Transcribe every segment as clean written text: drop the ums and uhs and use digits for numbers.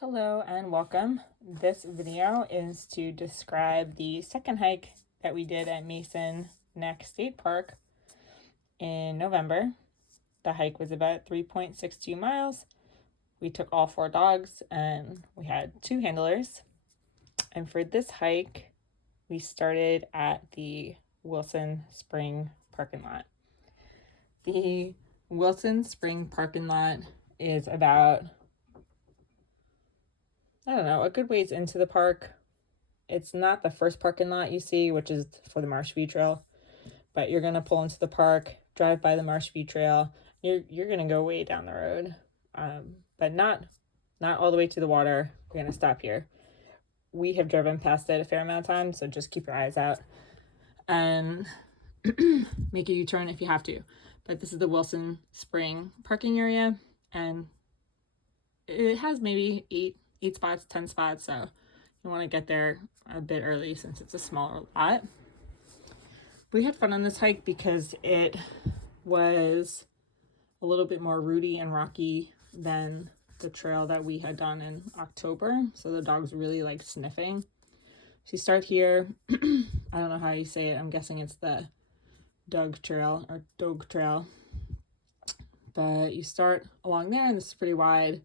Hello and welcome. This video is to describe the second hike that we did at Mason Neck State Park in November. The hike was about 3.62 miles. We took all 4 dogs and we had 2 handlers. And for this hike, we started at the Wilson Spring parking lot. The Wilson Spring parking lot is about, a good ways into the park. It's not the first parking lot you see, which is for the Marsh View Trail, but you're gonna pull into the park, drive by the Marsh View Trail. You're gonna go way down the road, but not all the way to the water. We're gonna stop here. We have driven past it a fair amount of times, so just keep your eyes out and make a U-turn if you have to. But this is the Wilson Spring parking area, and it has maybe 8 spots, 10 spots, so you want to get there a bit early since it's a smaller lot. We had fun on this hike because it was a little bit more rooty and rocky than the trail that we had done in October, so the dogs really like sniffing. So you start here. I don't know how you say it. I'm guessing it's the Doug Trail or Dog Trail, but you start along there, and this is pretty wide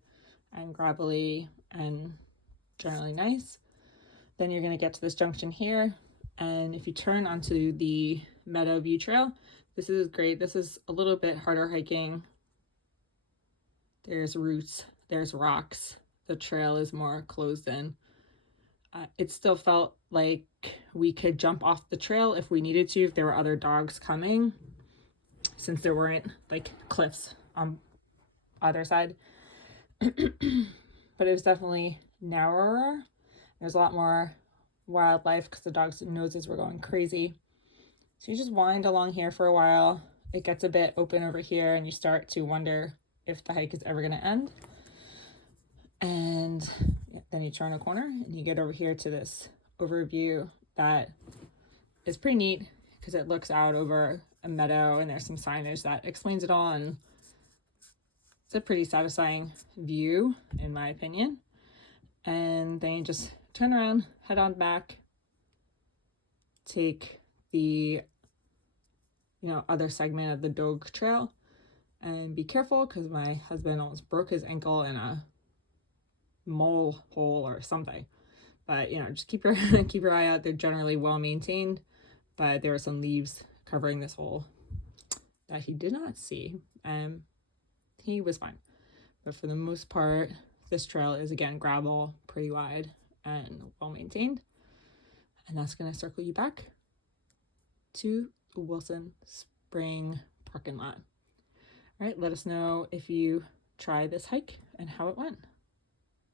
and gravelly and generally nice. Then you're going to get to this junction here, and if you turn onto the Meadow View Trail, this is great. This is a little bit harder hiking. There's roots, there's rocks. The trail is more closed in. It still felt like we could jump off the trail if we needed to, if there were other dogs coming, since there weren't like cliffs on either side. But it was definitely narrower. There's a lot more wildlife because the dogs' noses were going crazy. So you just wind along here for a while. It gets a bit open over here, and you start to wonder if the hike is ever going to end. And then you turn a corner and you get over here to this overview that is pretty neat because it looks out over a meadow, and there's some signage that explains it all, and it's a pretty satisfying view in my opinion. And then you just turn around, head on back, take the other segment of the Dog Trail, and be careful because my husband almost broke his ankle in a mole hole or something. But just keep your eye out. They're generally well maintained, but there are some leaves covering this hole that he did not see. He was fine, but for the most part, this trail is again gravel, pretty wide and well maintained. And that's going to circle you back to the Wilson Spring parking lot. All right, let us know if you try this hike and how it went.